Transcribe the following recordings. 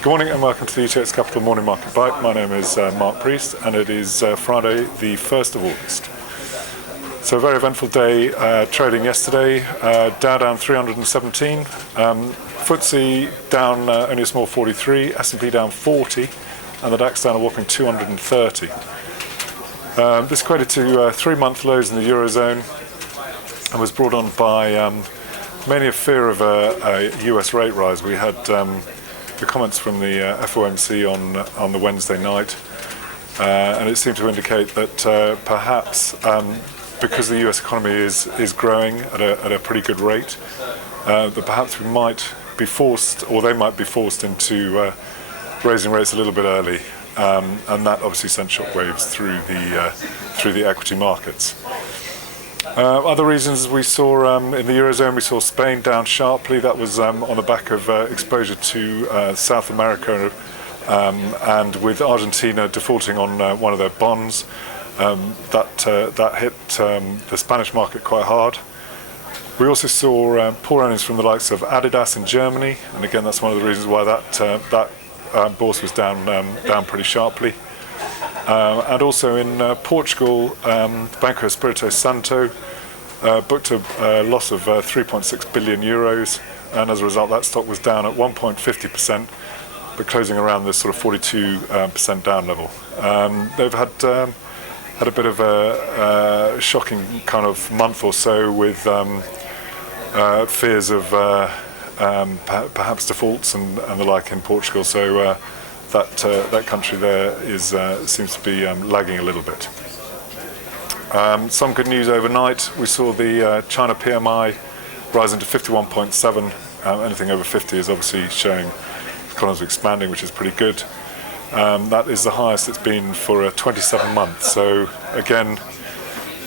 Good morning and welcome to the ETX Capital Morning Market Bite. My name is Mark Priest and it is Friday the 1st of August. So a very eventful day trading yesterday. Dow down 317, FTSE down only a small 43, S&P down 40 and the DAX down a whopping 230. This equated to 3-month lows in the Eurozone and was brought on by mainly a fear of a US rate rise. We had the comments from the FOMC on the Wednesday night, and it seemed to indicate that perhaps because the US economy is growing at a pretty good rate, that perhaps we might be forced, or they might be forced into raising rates a little bit early, and that obviously sent shockwaves through the equity markets. Other reasons we saw in the Eurozone, we saw Spain down sharply. That was on the back of exposure to South America, and with Argentina defaulting on one of their bonds, that hit the Spanish market quite hard. We also saw poor earnings from the likes of Adidas in Germany, and again that's one of the reasons why that bourse was down pretty sharply. And also in Portugal, Banco Espírito Santo booked a loss of 3.6 billion euros, and as a result that stock was down at 1.50%, but closing around this sort of 42% down level. They've had a bit of a shocking kind of month or so with fears of perhaps defaults and the like in Portugal. So that country there seems to be lagging a little bit. Some good news overnight. We saw the China PMI rising to 51.7. Anything over 50 is obviously showing economies expanding, which is pretty good. That is the highest it's been for 27 months. So again,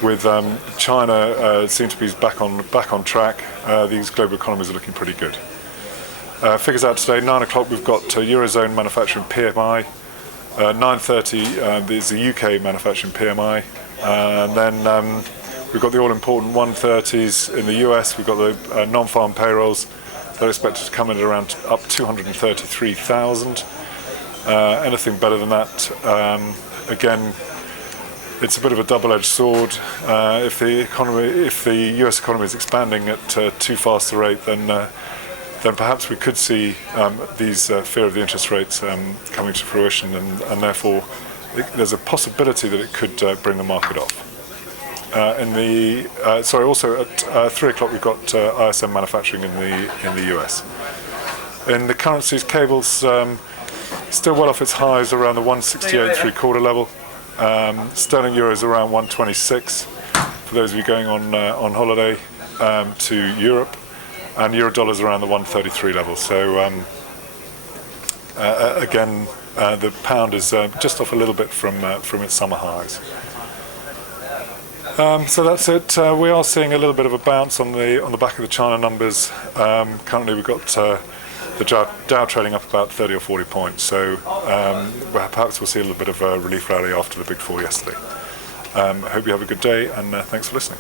with China seem to be back on track, these global economies are looking pretty good. Figures out today, 9 o'clock we've got Eurozone manufacturing PMI, 9:30 is the UK manufacturing PMI, and then we've got the all-important 130s in the US. We've got the non-farm payrolls. They're expected to come in at around up 233,000. Anything better than that, again, it's a bit of a double-edged sword. If the US economy is expanding at too fast a rate, then perhaps we could see these fear of the interest rates coming to fruition, and therefore there's a possibility that it could bring the market off. Also at 3 o'clock we've got ISM manufacturing in the US. In the currencies, cables still well off its highs around the 168.75 level. Sterling euro is around 126 for those of you going on holiday to Europe. And euro dollars around the 133 level. So again, the pound is just off a little bit from its summer highs. So that's it. We are seeing a little bit of a bounce on the back of the China numbers. Currently, we've got the Dow trading up about 30 or 40 points. So perhaps we'll see a little bit of a relief rally after the big fall yesterday. I hope you have a good day, and thanks for listening.